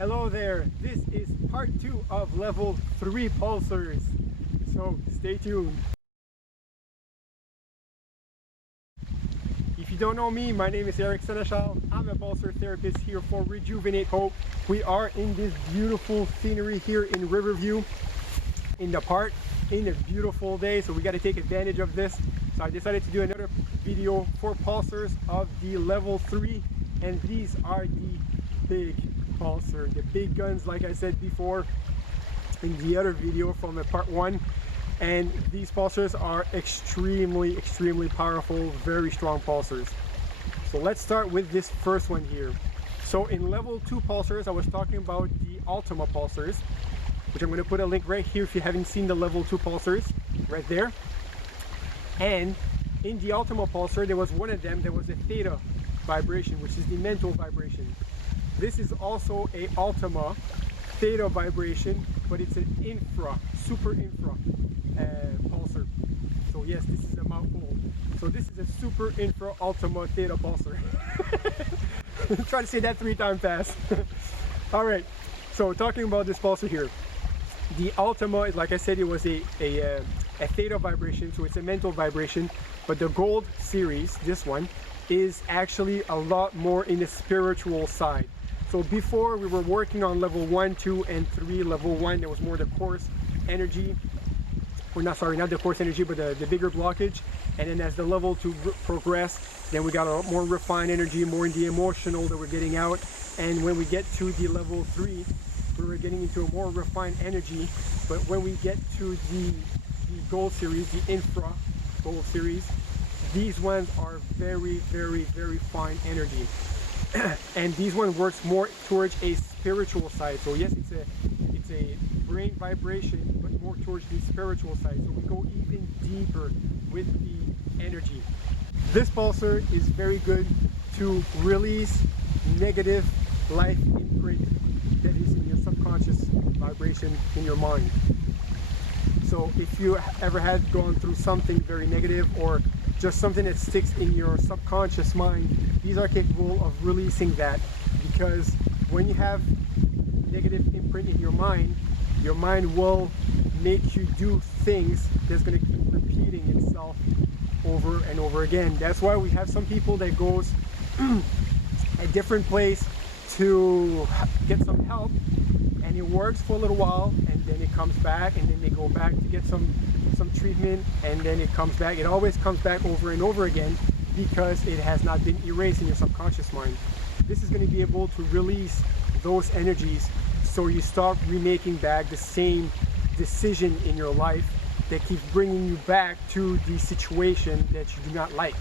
Hello there, this is part 2 of level 3 pulsors, so stay tuned. If you don't know me, my name is Eric Senechal. I'm a pulsar therapist here for Rejuvenate Hope. We are in this beautiful scenery here in Riverview in the park in a beautiful day, so we got to take advantage of this. So I decided to do another video for pulsars of the level 3, and these are the big pulsar, the big guns, like I said before in the other video from the part 1. And these pulsars are extremely powerful, very strong pulsars. So let's start with this first one here. So in level 2 pulsars, I was talking about the Ultima pulsars, which I'm going to put a link right here if you haven't seen the level 2 pulsars, right there. And in the Ultima pulsar, there was one of them that was a Theta vibration, which is the mental vibration. This is also a Ultima Theta vibration, but it's an Infra, super Infra pulsar. So yes, this is a mouthful. So this is a super Infra Ultima Theta pulsar. Try to say that 3 times fast. All right, so talking about this pulsar here. The Ultima is, like I said, it was a Theta vibration, so it's a mental vibration, but the Gold series, this one, is actually a lot more in the spiritual side. So before we were working on level 1, 2, and 3. Level 1, there was more the coarse energy, or not, sorry, not the coarse energy, but the bigger blockage. And then as the level 2 progressed, then we got a lot more refined energy, more in the emotional that we're getting out. And when we get to the level 3, we were getting into a more refined energy. But when we get to the Gold series, the Infra Gold series, these ones are very fine energy. And these one works more towards a spiritual side. So yes, it's a brain vibration, but more towards the spiritual side. So we go even deeper with the energy. This pulsar is very good to release negative life imprint that is in your subconscious vibration in your mind. So if you ever had gone through something very negative, or just something that sticks in your subconscious mind, these are capable of releasing that, because when you have negative imprint in your mind will make you do things that's going to keep repeating itself over and over again. That's why we have some people that goes a different place to get some help, and it works for a little while, and then it comes back, and then they go back to get some treatment, and then it comes back. It always comes back over and over again because it has not been erased in your subconscious mind. This is going to be able to release those energies, so you start remaking back the same decision in your life that keeps bringing you back to the situation that you do not like.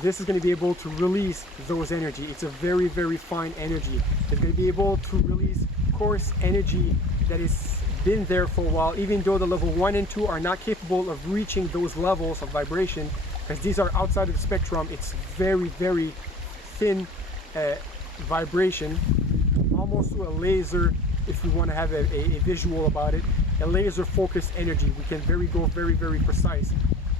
This is going to be able to release those energy. It's a very fine energy. It's going to be able to release coarse energy that has been there for a while, even though the level 1 and 2 are not capable of reaching those levels of vibration, because these are outside of the spectrum. It's very thin vibration, almost to a laser, if you want to have a visual about it, a laser focused energy. We can go very precise.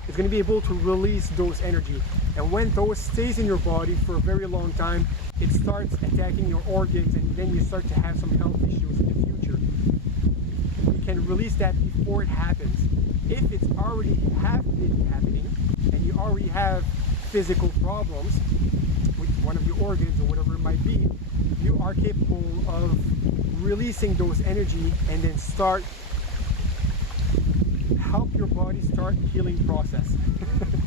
It's going to be able to release those energy, and when those stays in your body for a very long time, it starts attacking your organs, and then you start to have some health issues in the future. You can release that before it happens. If it's already been happening, and you already have physical problems with one of your organs or whatever it might be, you are capable of releasing those energy and then help your body start healing process.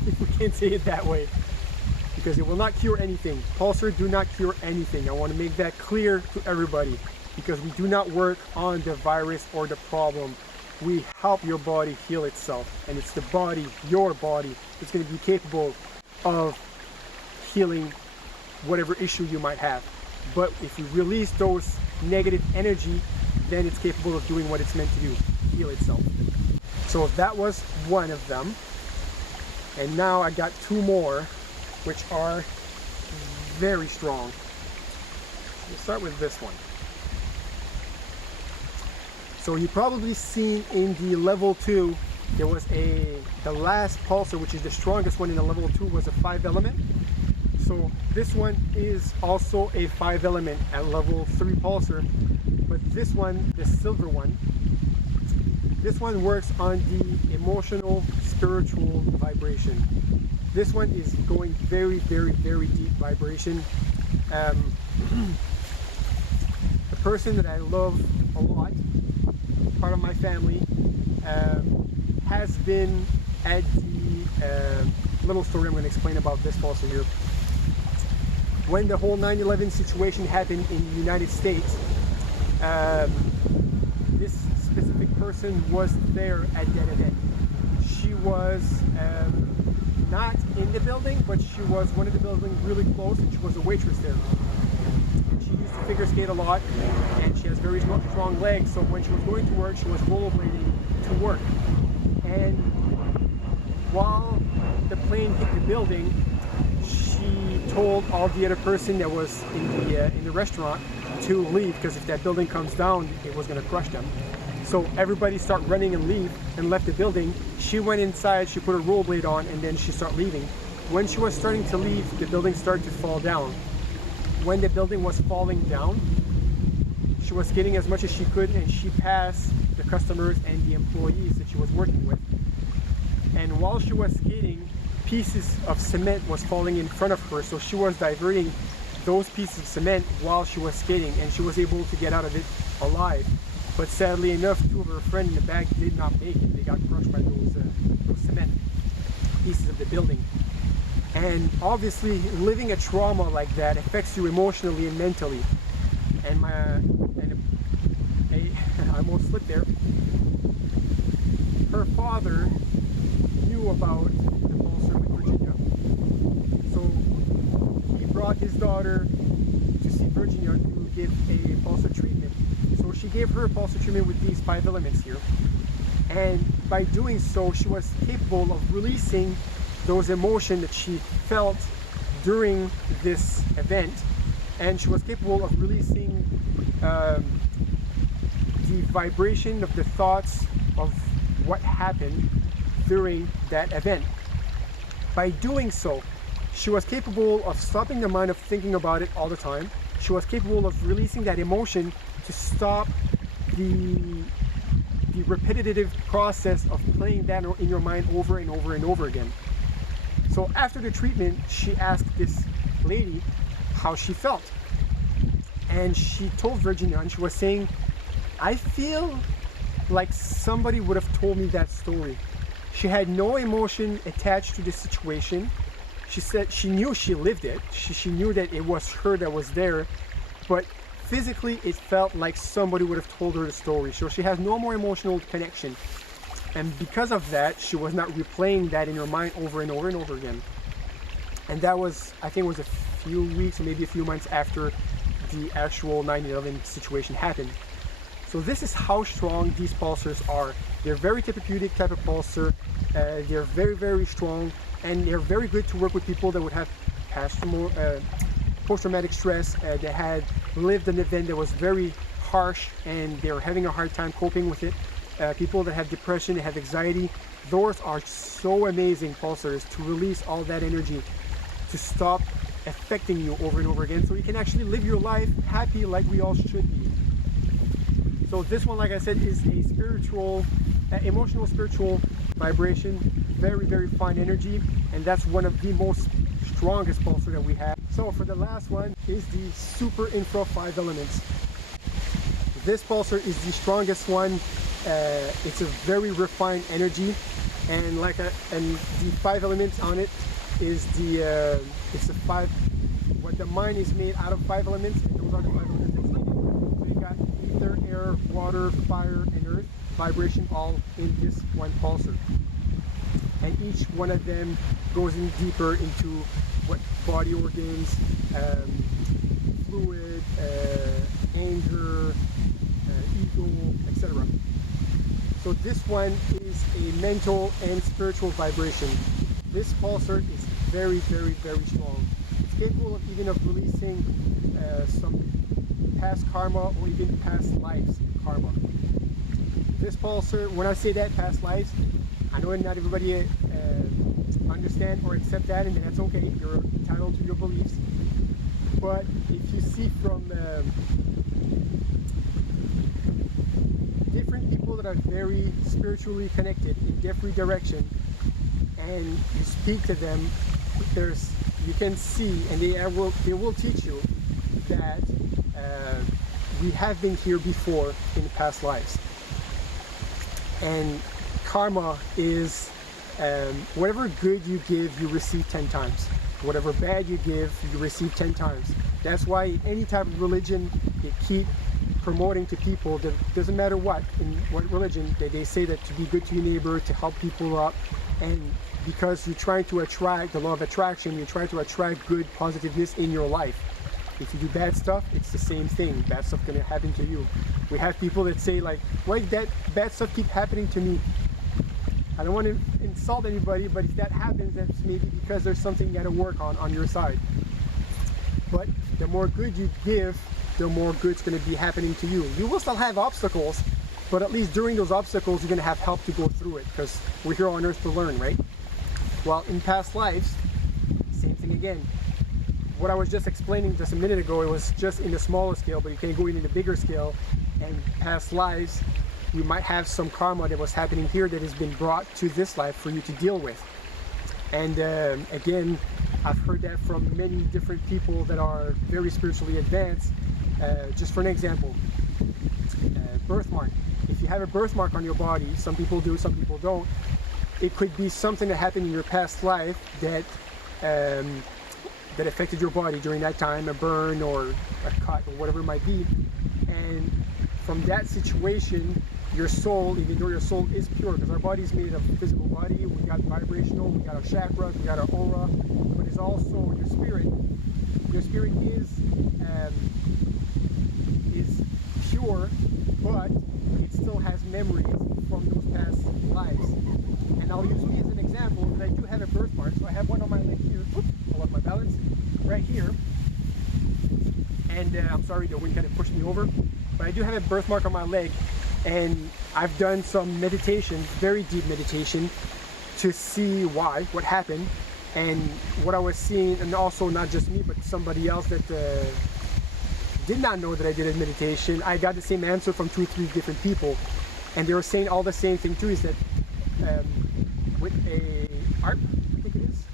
If we can't say it that way, because it will not cure anything. Pulsar do not cure anything. I want to make that clear to everybody, because we do not work on the virus or the problem. We help your body heal itself, and it's the body, your body, that's going to be capable of healing whatever issue you might have. But if you release those negative energy, then it's capable of doing what it's meant to do, heal itself. So that was one of them, and now I got 2 more, which are very strong. We'll start with this one. So you probably seen in the level 2, there was the last pulsar, which is the strongest one in the level 2, was a 5 element. So this one is also a 5 element at level 3 pulsar, but this one, the silver one, this one works on the emotional, spiritual vibration. This one is going very, very, very deep vibration. The person that I love a lot, part of my family, has been at the little story I'm going to explain about this pulsar here. When the whole 9/11 situation happened in the United States, this specific person was there at that event. She was not in the building, but she was one of the buildings really close, and she was a waitress there. And she used to figure skate a lot, and she has very strong legs, so when she was going to work, she was rollerblading to work. And while the plane hit the building, she told all the other person that was in the restaurant to leave, because if that building comes down, it was going to crush them. So everybody started running and left the building. She went inside, she put her rollerblade on, and then she started leaving. When she was starting to leave, the building started to fall down. When the building was falling down, she was skating as much as she could, and she passed the customers and the employees that she was working with. And while she was skating, pieces of cement was falling in front of her, so she was diverting those pieces of cement while she was skating, and she was able to get out of it alive. But sadly enough, two of her friends in the back did not make it. They got crushed by those cement pieces of the building. And obviously, living a trauma like that affects you emotionally and mentally. And I almost slipped there. Her father knew about the pulsar with Virginia, so he brought his daughter to see Virginia to give a pulsar treatment. So she gave her a pulsar treatment with these 5 elements here, and by doing so, she was capable of releasing those emotions that she felt during this event, and she was capable of releasing the vibration of the thoughts of what happened during that event. By doing so, she was capable of stopping the mind of thinking about it all the time. She was capable of releasing that emotion to stop the repetitive process of playing that in your mind over and over and over again. So after the treatment, she asked this lady how she felt. And she told Virginia, and she was saying, I feel like somebody would have told me that story. She had no emotion attached to the situation. She said she knew she lived it. She knew that it was her that was there, but physically it felt like somebody would have told her the story. So she has no more emotional connection. And because of that, she was not replaying that in her mind over and over and over again. And that was, I think it was a few weeks or maybe a few months after the actual 9/11 situation happened. So this is how strong these pulsars are. They're very therapeutic type of pulsar. They're very, very strong, and they're very good to work with people that would have post-traumatic stress, that had lived an event that was very harsh and they're having a hard time coping with it. People that have depression, that have anxiety, those are so amazing pulsars to release all that energy, to stop affecting you over and over again, so you can actually live your life happy like we all should be. So this one, like I said, is a spiritual, emotional spiritual vibration, very, very fine energy, and that's one of the most strongest pulsar that we have. So for the last one is the Super Infra 5 elements. This pulsar is the strongest one. It's a very refined energy, and and the 5 elements on it is it's a 5. What the mind is made out of 5 elements, and those are the 5 elements that's needed. So you got ether, air, water, fire, and earth vibration all in this one pulsar. And each one of them goes in deeper into what body organs, fluid, anger, ego, etc. So this one is a mental and spiritual vibration. This pulsar is very, very, very strong. It's capable of even of releasing some past karma or even past lives karma. This pulsar, when I say that, past lives, I know not everybody understand or accept that, and then that's okay. You're entitled to your beliefs. But if you see from different people that are very spiritually connected in different direction, and you speak to them, you can see, and they will teach you that we have been here before in past lives. And karma is whatever good you give, you receive 10 times. Whatever bad you give, you receive 10 times. That's why any type of religion, they keep promoting to people that doesn't matter what, in what religion, they say that to be good to your neighbor, to help people up, and because you're trying to attract the law of attraction, you're trying to attract good positiveness in your life. If you do bad stuff, it's the same thing. Bad stuff gonna happen to you. We have people that say like, why that bad stuff keep happening to me? I don't want to insult anybody, but if that happens, that's maybe because there's something you gotta work on your side. But the more good you give, the more good's gonna be happening to you. You will still have obstacles, but at least during those obstacles, you're gonna have help to go through it, because we're here on earth to learn, right? Well, in past lives, same thing again. What I was just explaining just a minute ago, it was just in a smaller scale, but you can go in a bigger scale. And past lives, you might have some karma that was happening here that has been brought to this life for you to deal with. And again, I've heard that from many different people that are very spiritually advanced. Just for an example, birthmark. If you have a birthmark on your body, some people do, some people don't. It could be something that happened in your past life that that affected your body during that time, a burn or a cut or whatever it might be. And from that situation, your soul, even though your soul is pure, because our body is made of a physical body, we got vibrational, we got our chakras, we got our aura, but it's also your spirit. Your spirit is pure, but it still has memories from those past lives. And I'll use me as an example, because I do have a birthmark. So I have one on my leg here. Oops, I lost my balance. Right here. And I'm sorry, the wind kind of pushed me over. But I do have a birthmark on my leg. And I've done some meditation, very deep meditation, to see why, what happened. And what I was seeing, and also not just me, but somebody else that did not know that I did a meditation. I got the same answer from 2 or 3 different people. And they were saying all the same thing too, is that with a ARP, I think it is.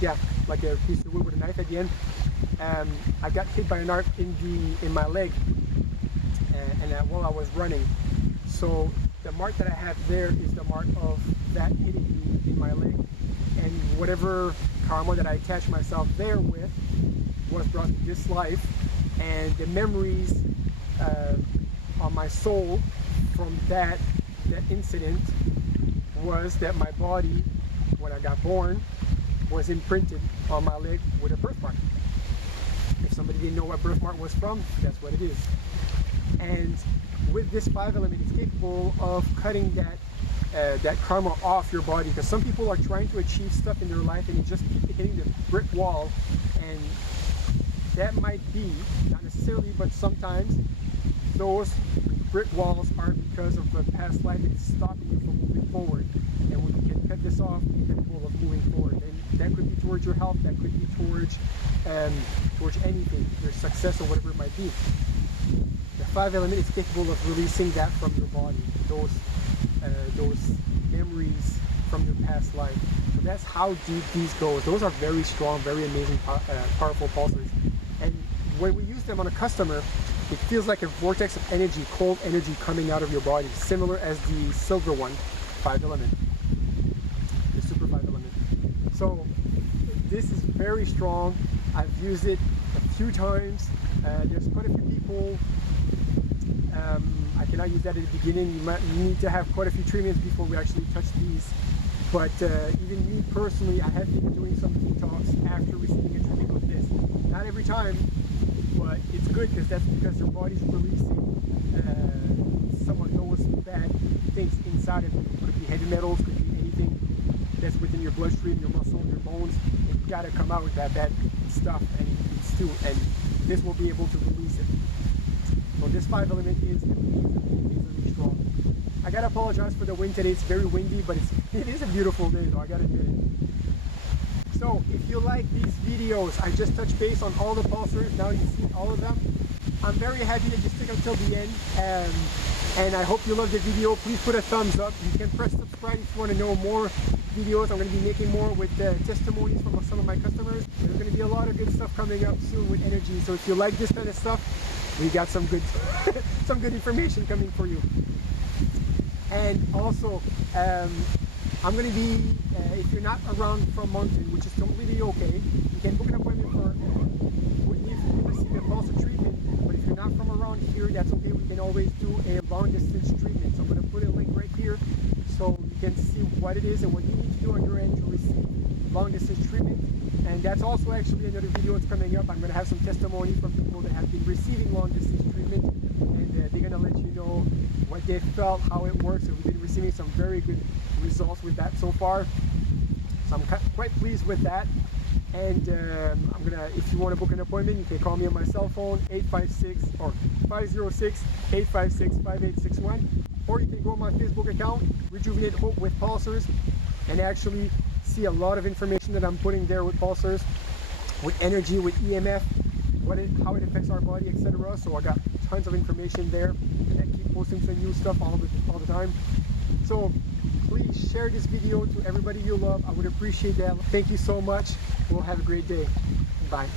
Yeah, like a piece of wood with a knife at the end. I got hit by an ARP in my leg, and while I was running. So the mark that I have there is the mark of that hitting me in my leg, and whatever karma that I attached myself there with was brought to this life, and the memories on my soul from that incident was that my body, when I got born, was imprinted on my leg with a birthmark. If somebody didn't know what birthmark was from, that's what it is. And with this 5 element, it's capable of cutting that karma off your body, because some people are trying to achieve stuff in their life and they just keep hitting the brick wall, and that might be, not necessarily, but sometimes those brick walls are because of the past life that's stopping you from moving forward. And when you can cut this off, you're capable of moving forward. And that could be towards your health, that could be towards anything, your success or whatever it might be. The 5 element is capable of releasing that from your body, those memories from your past life. So that's how deep these go. Those are very strong, very amazing, powerful pulsors. And when we use them on a customer, it feels like a vortex of energy, cold energy coming out of your body, similar as the silver one, 5 element, the super 5 element. So this is very strong. I've used it a few times. There's quite a few people. I cannot use that at the beginning. You need to have quite a few treatments before we actually touch these. But even me personally, I have been doing some detox after receiving a treatment with this. Not every time, but it's good, because that's because your body's releasing some of those bad things inside of you. Could be heavy metals, could be anything that's within your bloodstream, your muscle, your bones. You've got to come out with that bad stuff, and it's too, and this will be able to release it. So this 5 element is amazingly strong. I gotta apologize for the wind today. It's very windy, but it is a beautiful day, though. I gotta admit it. So if you like these videos, I just touched base on all the pulsars. Now you see all of them. I'm very happy that you stick until the end. And I hope you love the video. Please put a thumbs up. You can press subscribe if you want to know more videos. I'm going to be making more with testimonies from some of my customers. There's going to be a lot of good stuff coming up soon with energy. So if you like this kind of stuff, we got some good some good information coming for you. And also, I'm going to be, if you're not around from Moncton, which is completely okay, you can book an appointment with me if you receive a pulsar treatment. But if you're not from around here, that's okay. We can always do a long distance treatment. So I'm going to put a link right here so you can see what it is and what you need to do on your end to receive long distance treatment. And that's also actually another video that's coming up. I'm going to have some testimony from people that have been receiving long distance treatment, and they're going to let you know what they felt, how it works. And we've been receiving some very good results with that so far. So I'm quite pleased with that. And if you want to book an appointment, you can call me on my cell phone, 506-856-5861, or you can go on my Facebook account, Rejuvenate Hope with Pulsors, and actually see a lot of information that I'm putting there with pulsars, with energy, with EMF, how it affects our body, etc. So I got tons of information there, and I keep posting some new stuff all the time. So please share this video to everybody you love. I would appreciate that. Thank you so much. We'll have a great day. Bye.